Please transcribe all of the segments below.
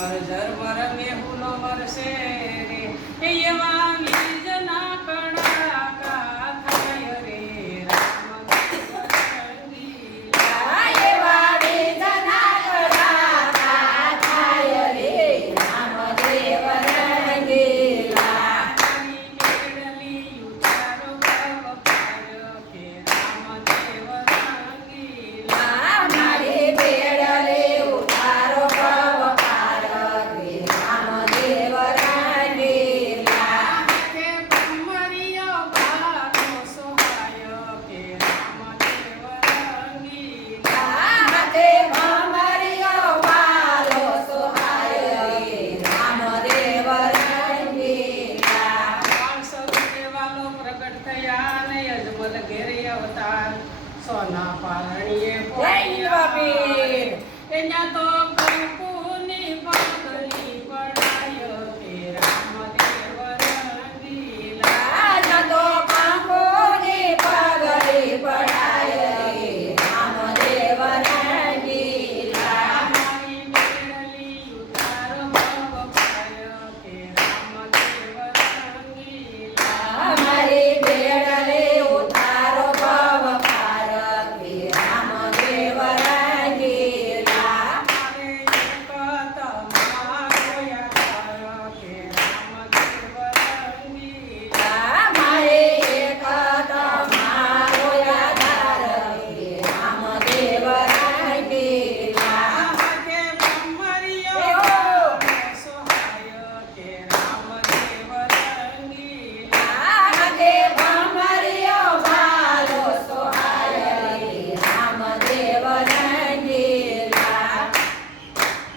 ઝરમર ઝરમર મેહુલો વરસે રે એવા વીજના કડાકા થાય રે રામદેવ રંગીલા એવા વીજના કડાકા થાય રે રામદેવ રંગીલા મેળલી ઉતારો ભવ પાર કે રામદેવ રંગીલા મારી બેડલે ઉતારો ભવ પાર કે રામદેવ રંગીલા કે બ્રહ્મરિયો ભાલો સોહાય કે રામદેવ રંગીલા હાથે ભમરિયો વાલો સોહાય રે રામદેવ રંગીલા બાળ સ્વરૂપે વાલો પ્રગટ થયા ને અજમલ ઘેરે અવતાર સોના પારણીએ જય બાપી. એના તો કંકુની પગલી પડાય કે રામદેવ રંગીલા આજ તો કંકુની પગલી પડાય રે રામદેવ રંગીલા મારી મેળલી ઉતારો ભવ પાય કે રામદેવ રંગીલા અમારી બેડલે ઉતારો ભવ પાર કે રામદેવ રંગીલા મારે એક તમારો યાદ કે રામદેવ રંગીલા મારે એક તમારો આધાર રે રામદેવ રંગીલા કે બ્રહ્મરિયો સોહાય કે રામદેવ રંગીલા હાથે ભમરિયો ભાલો સોહાય રે રામદેવ રંગીલા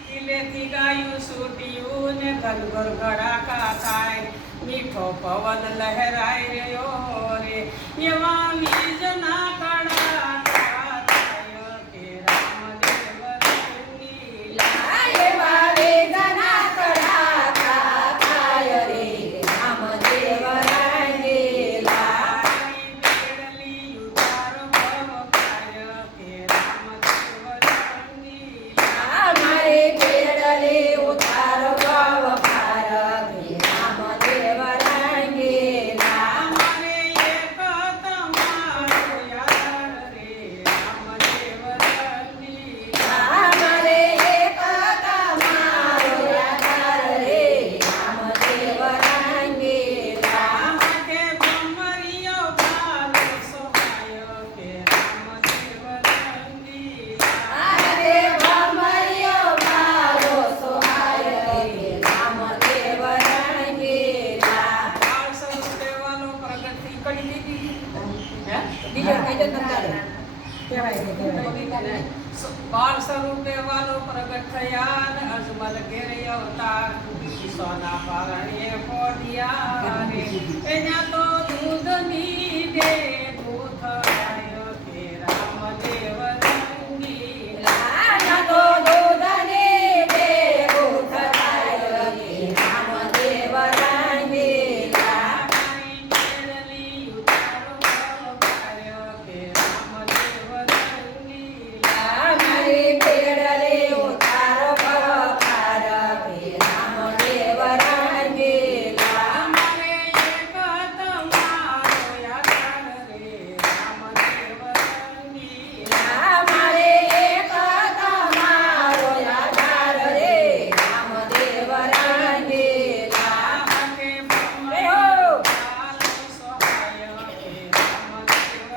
કિલેથી ગાયું છૂટ્યું ને ઘનઘર ગળાકા થાય મીઠો પવન લહેરાઈ રહ્યો રે એવા વીજના કડાકા થાય કે રામદેવ રંગીલા એવા વેદના કડાકા થાય રે રામદેવ રંગીલા મારી મેળલી ઉતારો ભવ પાય કે રામદેવ રંગીલા મારી બેડલે ઉતારો ભવ પાર કે રામદેવ રંગીલા અમારે એક તમારો યાદ રે રામદેવ રંગીલા મારે એક તમારો આધાર રે રામદેવ રંગીલા કે બ્રહ્મરિયો ભાલો સોહાય કે રામદેવ રંગીલા હાથે ભમરિયો ભાલો સોહાય રે રામદેવ રંગીલા બાળ સ્વરૂપે વાલો પ્રગતિ કરી દીધી બીજો કહેજો તમારે બાળ સ્વરૂપે વાલો પ્રગટ થયા ને અજમલ ઘેરે અવતાર સોના પારણીએ પોઢિયા રે એના તો દૂધની દે દૂધ આયો કે રામદેવ રંગીલા લાના તો દૂધને ભેગું થાય રે રામદેવ રંગીલા મારી મેળલી ઉતારો ભવ પાયો કે રામદેવ રંગીલા મારી બેડલે ઉતારો ભવ પાર કે રામદેવ રંગીલા અમારે એક તમારો યાદ રે રામદેવ રંગીલા મારે એક તમારો આધાર રે રામદેવ રંગીલા કે બ્રહ્મરિયો ભાલો સોહાય કે રામદેવ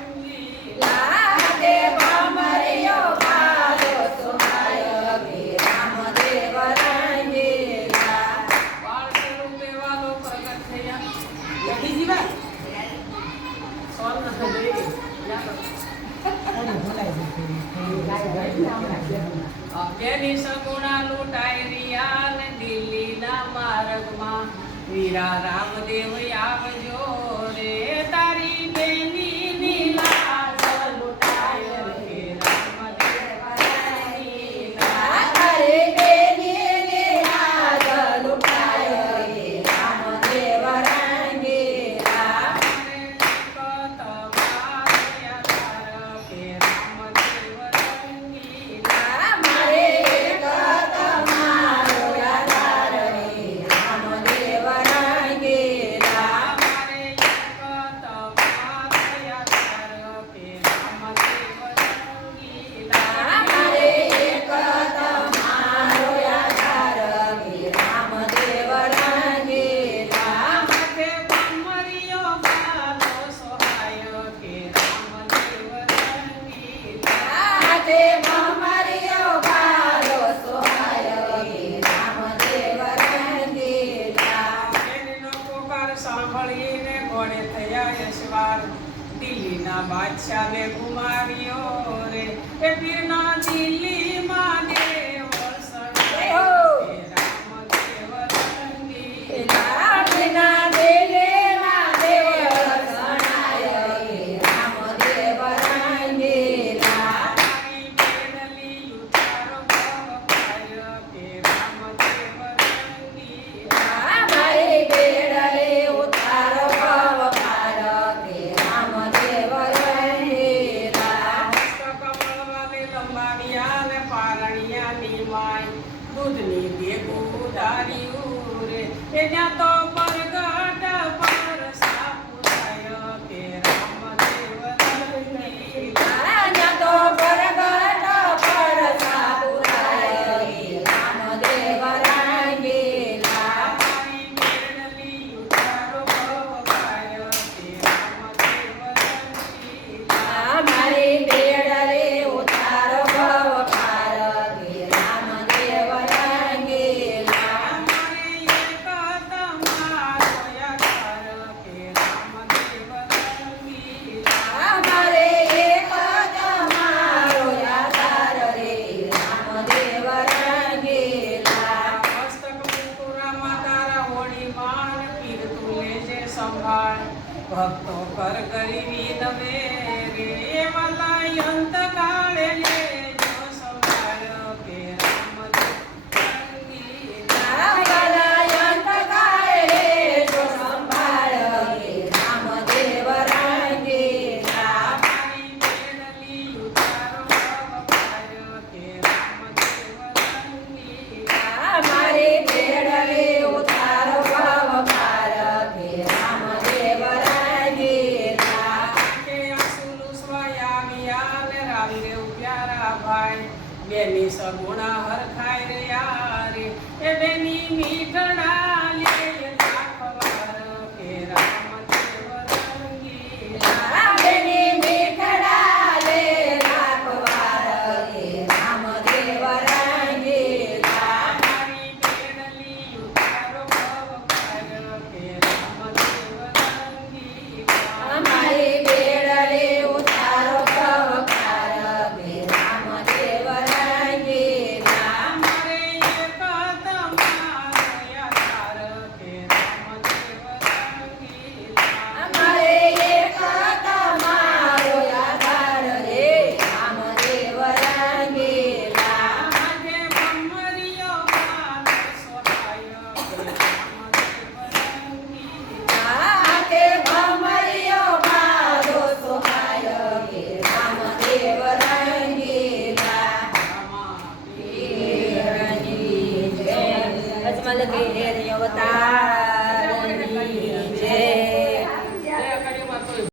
રંગીલા લાગે ભમરિયો ભાલો સોહાય કે રામદેવ રંગીલા બાળ સ્વરૂપે વાલો પ્રગટ થયા લખી જીવા સોલ ન થઈ બેની સગુણા લૂંટાઈ રહ્યા ને દિલ્હીના માર્ગમાં વીરા રામદેવ આવજો રે તારી બેની નીલાજ લૂંટાય કે રામદેવ રંગીલા તારે બેની લાજ લૂંટાય રે રામદેવ રંગીલા મારે એક તમારો બાદશાહને ગુમાવ્યો રે એ પીરના દિલ્હીમાં દેવ સણાયો કે રામદેવ રંગીલા રામના દિલમાં દેવ સણાય કે રામદેવ રંગીલા મારી બેડલી ઉતારો ભવપાય કે રામદેવ રંગીલા મારી બેડલે ઉતારો ભવ પાર કે રામદેવ રંગીલા કમળવાલે લંબાડિયા ને પારણિયાની માય દૂધની ભેગું ધાર્યું રે એ જ્યાં તો પરગટ પર સાપુરાય કે રામદેવ રંગીલા આના તો પરગટ પર સાપુરાય કે રામદેવ રંગીલા મારી બેડલી ઉતારો ભવપાય કે રામદેવ રંગીલા મારી બેડલે ઉતારો ભવ પાર કે રામદેવ રંગીલા મારે એક તમારો યાર કે રામદેવ રંગીલા અમારે એક તમારો યાદાર રે રામદેવ રંગીલા મસ્તક મુકુરામાં તારા હોળી માન પીર તું લેજે સંભાળ ભક્તો કર ગરીબી નવે રે એ વાલા અંત કાળે લેજો સંભાળ કે રામદેવ રંગીલા રામલાયંત કાળે જો સંભાળ કે રામદેવ રંગીલા મારી બેડલી ઉતારો ભવપાય કે રામદેવ રંગીલા મારી બેડલે ઉતારો ભવ પાર કે રામદેવ રંગીલા કે આસુલુ સ્વયામિયા ને રામદેવ પ્યારા ભાઈ બેની સગુણા હરખાય રે યારે એ બેની મીઠડા લે રાખવાર કે રામદેવ રંગીલા રામની મીઠડા લે રાખવાર કે રામદેવ રંગીલા મારી બેડલી ઉતારો ભવપાય કે રામદેવ રંગીલા અમારી બેડલે ઉતારો ભવ પાર કે રામદેવ રંગીલા મારે એક તમારો યાર કે રામદેવ રંગીલા અમારે એક તમારો યાદાર રે રામદેવ રંગીલા આજે ભમરીયો પાલ સોહાય કે રામદેવ રંગીલા આકે ભમરિયો બાદો સોહાય કે રામદેવ રંગીલા પીરની જય અજમલ ગિરિ અવતાર